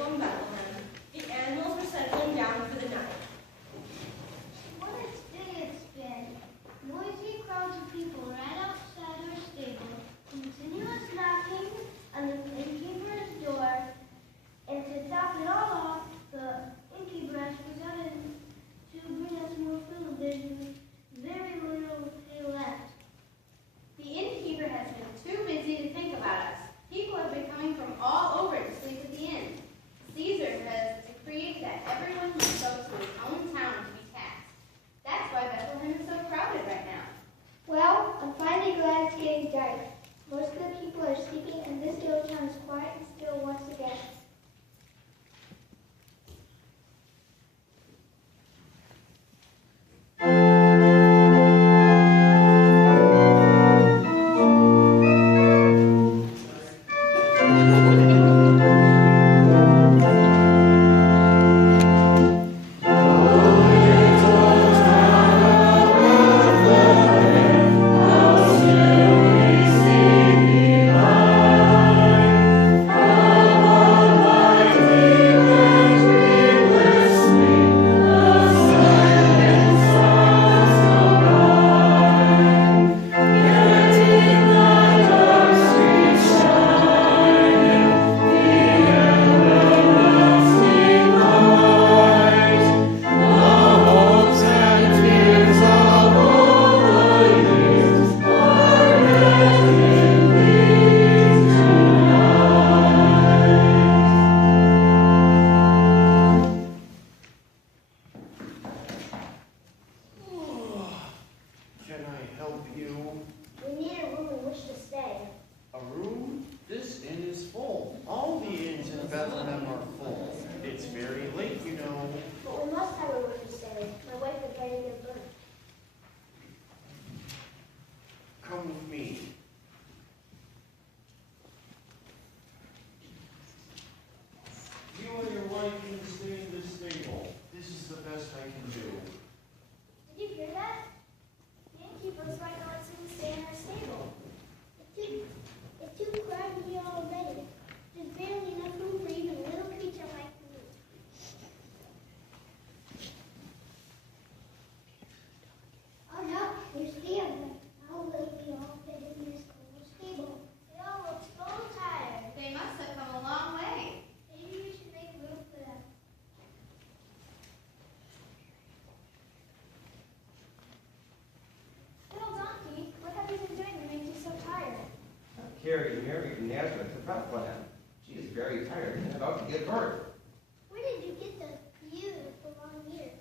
stable in Bethlehem. The animals were settling down for the night. What a day it's been. Noisy crowds of people right outside our stable, continuous knocking on the innkeeper's door, and to top it all off, the innkeeper has forgotten to bring us more food. There's very little pay left. The innkeeper has been too busy to think about us. People have been coming from all over to sleep at the inn. Caesar has decreed that everyone must go to his own town to be taxed. That's why Bethlehem is so crowded right now. Well, I'm finally glad it's getting dark. Most of the people are sleeping, and this little town is quiet and still once again. Carried Mary from Nazareth to Bethlehem. She is very tired and about to give birth. Where did you get the beautiful long ears?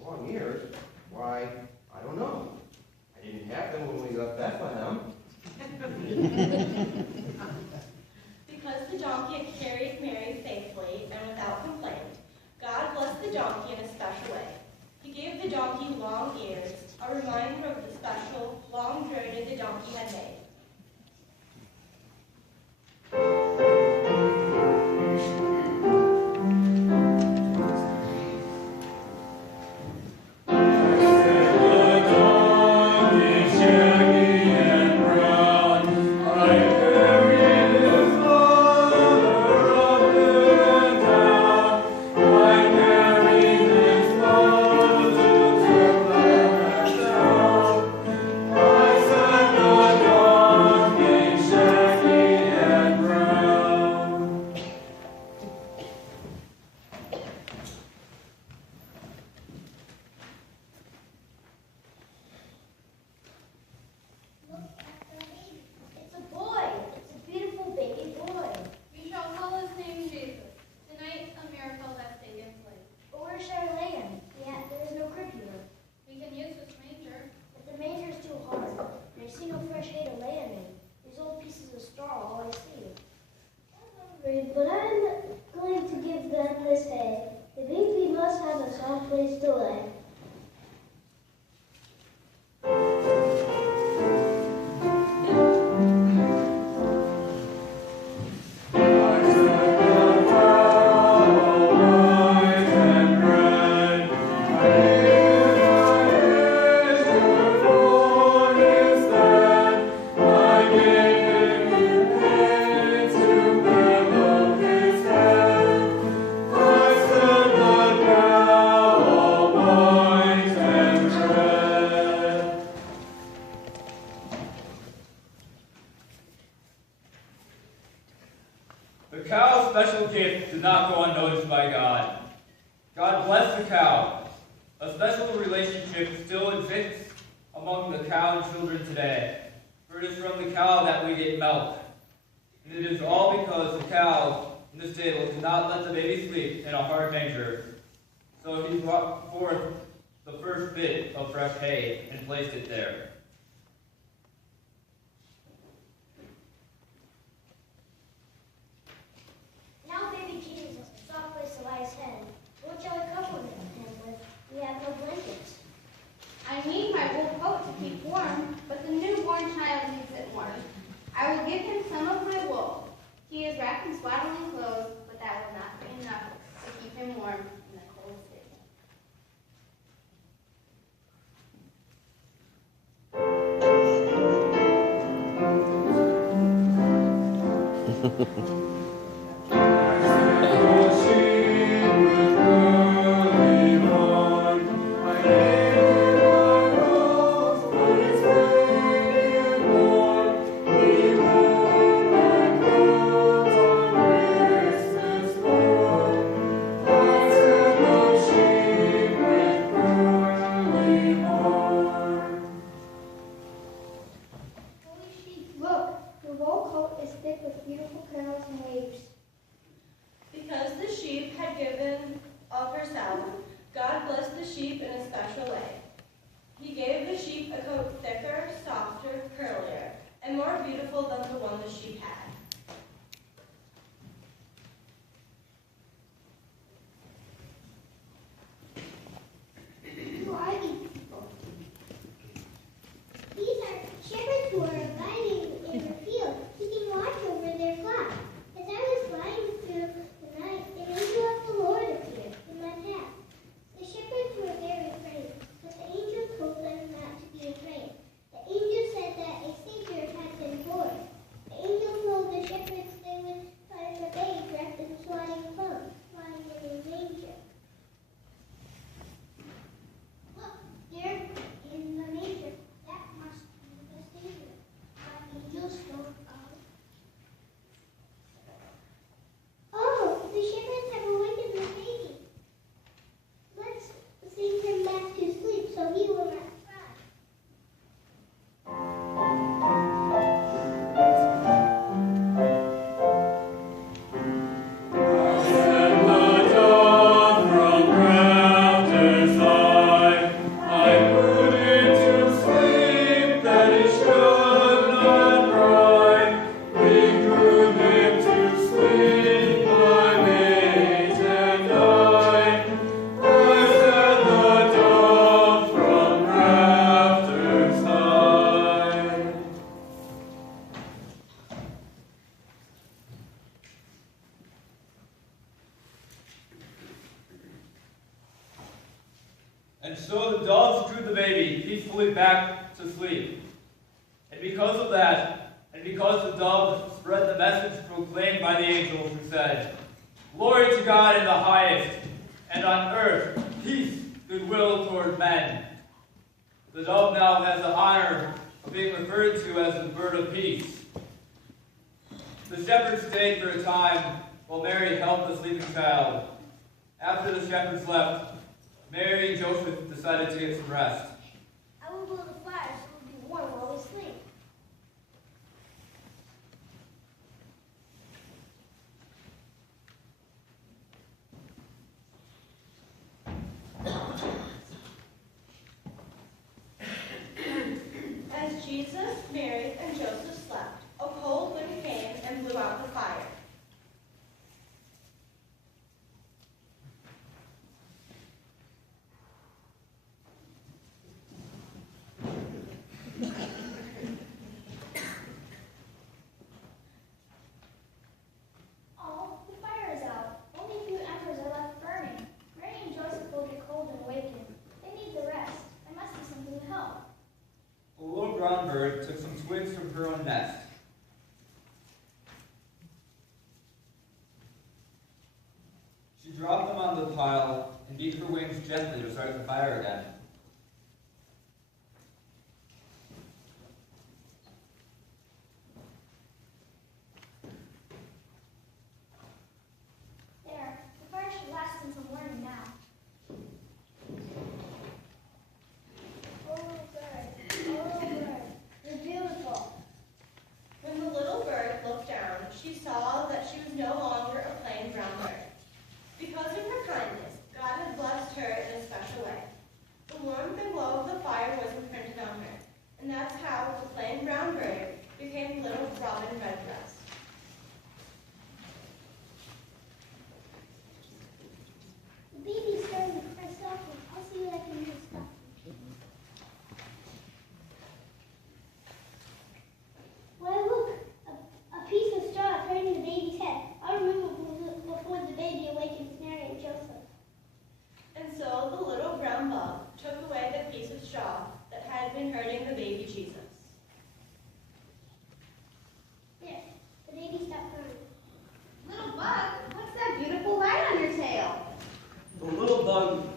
Long ears? Why, I don't know. I didn't have them when we left Bethlehem. Because the donkey had carried Mary faithfully and without complaint, God blessed the donkey in a special way. He gave the donkey long ears, a reminder of the special, long journey the donkey had made. Adore not go unnoticed by God. God bless the cow. A special relationship still exists among the cow and children today, for it is from the cow that we get milk. And it is all because the cow in the stable did not let the baby sleep in a hard manger. So he brought forth the first bit of fresh hay and placed it there. Now baby Jesus has a soft place to lie his head. What shall we cover him with? We have no blankets. I need my wool coat to keep warm, but the newborn child needs it warm. I will give him some of my wool. He is wrapped in swaddling clothes, but that will not be enough to keep him warm in the cold city. Look, the wool coat is thick with beautiful curls and waves. Because the sheep had given of herself, God blessed the sheep in a special way. He gave the sheep a coat thicker, softer, curlier, and more beautiful than the one the sheep had. Who are these people? These are shepherds who are abiding in the field, keeping watch over their flock. As I was flying through the night, an angel of the Lord appeared in my path. The shepherds were very afraid, but the angel told them not to be afraid. The angel said that a Savior had been born. The angel told the shepherds they would find a babe wrapped in swaddling clothes, lying in a manger. Look, there in the manger, that must be the Savior. The angel spoke of. Oh, the shepherds have awakened the baby. Let's sing him back to sleep so he will not cry. And so the doves drew the baby peacefully back to sleep. And because of that, and because the doves spread the message proclaimed by the angels who said, "Glory to God in the highest, and on earth peace, goodwill toward men." The dove now has the honor of being referred to as the bird of peace. The shepherds stayed for a time while Mary held the sleeping child. After the shepherds left, Mary and Joseph decided to get some rest. I will build a fire so it will be warm while we sleep. As Jesus, Mary, and Joseph slept, a cold wind came and blew out the fire. Oh, the fire is out. Only a few embers are left burning. Mary and Joseph will get cold and awaken. They need the rest. There must be something to help. A little brown bird took some twigs from her own nest. She dropped them on the pile and beat her wings gently to start the fire again. There,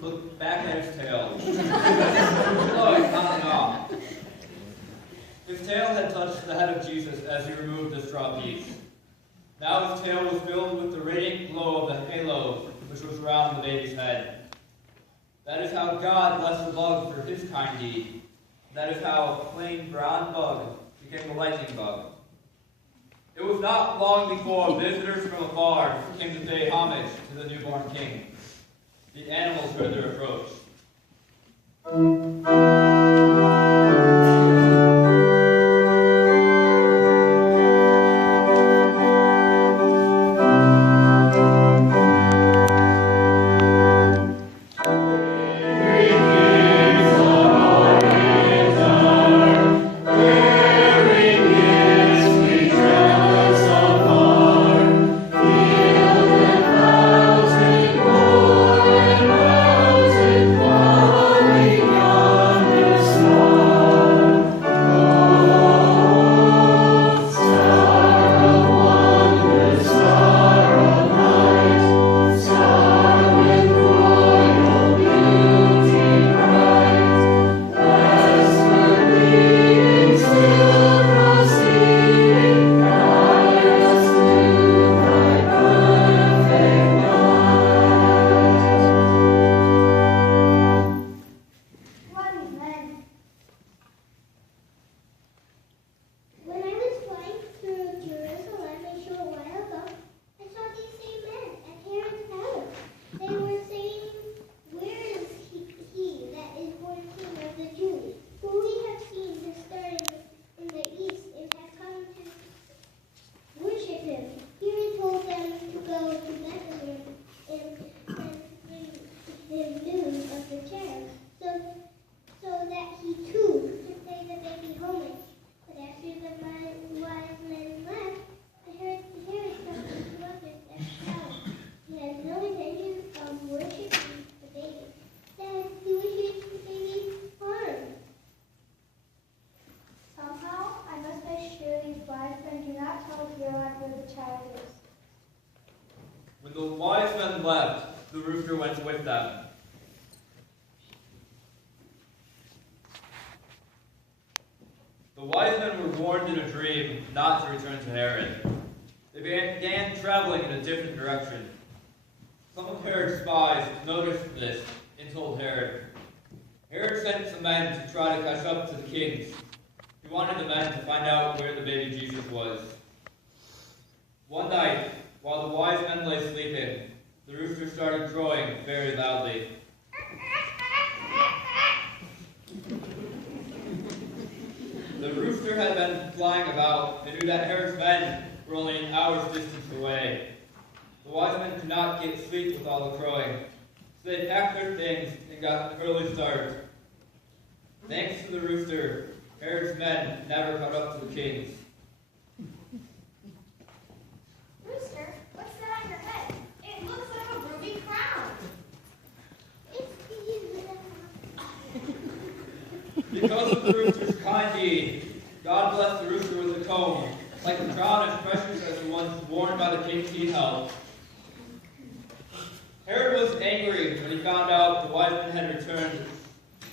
looked back at his tail. Blowing on and off. His tail had touched the head of Jesus as he removed the straw piece. Now his tail was filled with the radiant glow of the halo which was around the baby's head. That is how God blessed the bug for his kind deed. That is how a plain brown bug became a lightning bug. It was not long before visitors from afar came to pay homage to the newborn king. The animals heard their approach. When the wise men left, the rooster went with them. The wise men were warned in a dream not to return to Herod. They began traveling in a different direction. Some of Herod's spies noticed this and told Herod. Herod sent some men to try to catch up to the kings. He wanted the men to find out where the baby Jesus was. One night, while the wise men lay sleeping, the rooster started crowing very loudly. The rooster had been flying about and knew that Herod's men were only an hour's distance away. The wise men could not get sleep with all the crowing, so they packed their things and got an early start. Thanks to the rooster, Herod's men never caught up to the kings. Rooster, what's that on your head? It looks like a ruby crown. It's Because of the rooster's kind deed, God blessed the rooster with a comb, like a crown as precious as the ones worn by the kings he held. Herod was angry when he found out the wise men had returned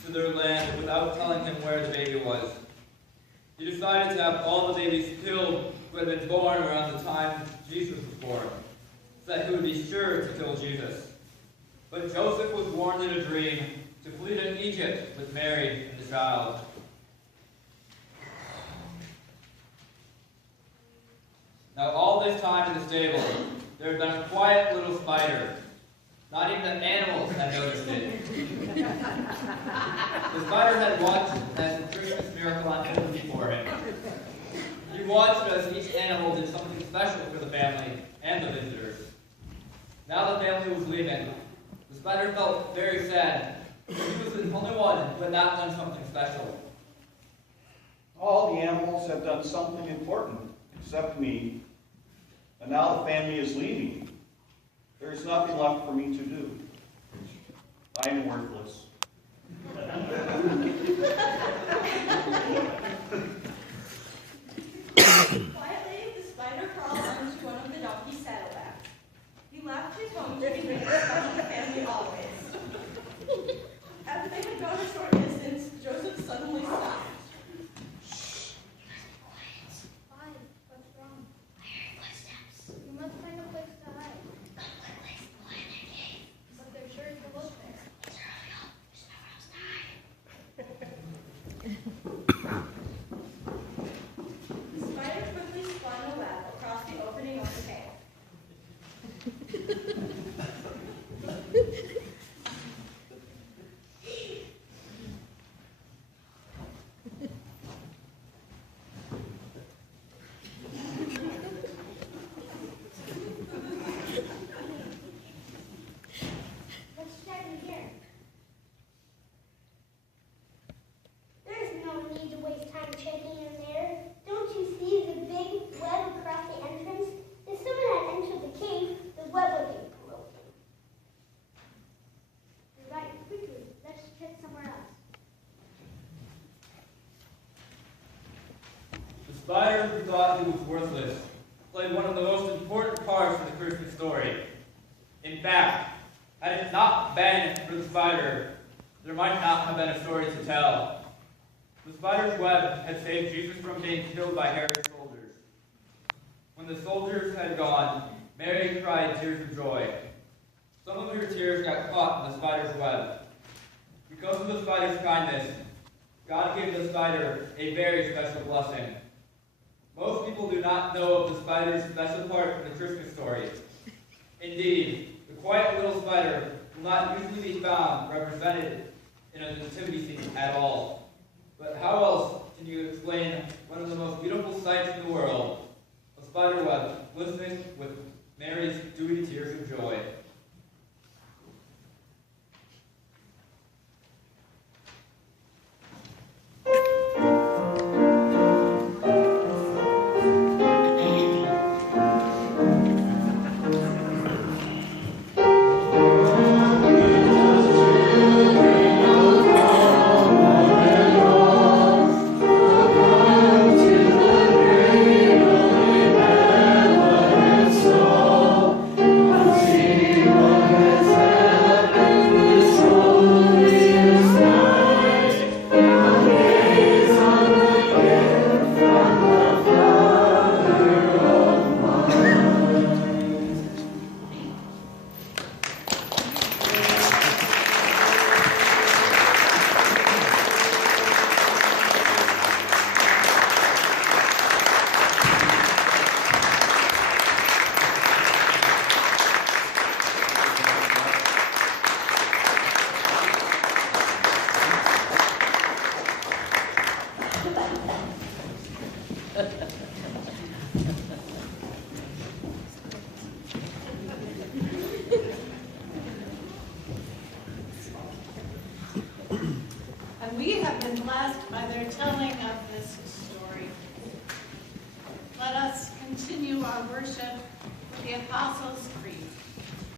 to their land without telling him where the baby was. He decided to have all the babies killed who had been born around the time Jesus was born, so that he would be sure to kill Jesus. But Joseph was warned in a dream to flee to Egypt with Mary and the child. Now all this time in the stable, there had been a quiet little spider. Not even the animals had noticed it. The spider had watched as the Christmas miracle unfolded before him. He watched as each animal did something special for the family and the visitors. Now the family was leaving. The spider felt very sad. He was the only one who had not done something special. All the animals have done something important, except me. And now the family is leaving. There is nothing left for me to do. I am worthless. Quietly, the spider crawled onto one of the donkey's saddlebags. He left his home to be with the family always. spider who thought he was worthless played one of the most important parts in the Christmas story. In fact, had it not been for the spider, there might not have been a story to tell. The spider's web had saved Jesus from being killed by Herod's soldiers. When the soldiers had gone, Mary cried tears of joy. Some of her tears got caught in the spider's web. Because of the spider's kindness, God gave the spider a very special blessing. Most people do not know of the spider's special part in the Christmas story. Indeed, the quiet little spider will not usually be found represented in a nativity scene at all. But how else can you explain one of the most beautiful sights in the world, a spider web glistening with Mary's dewy tears of joy? And we have been blessed by their telling of this story. Let us continue our worship with the Apostles' Creed.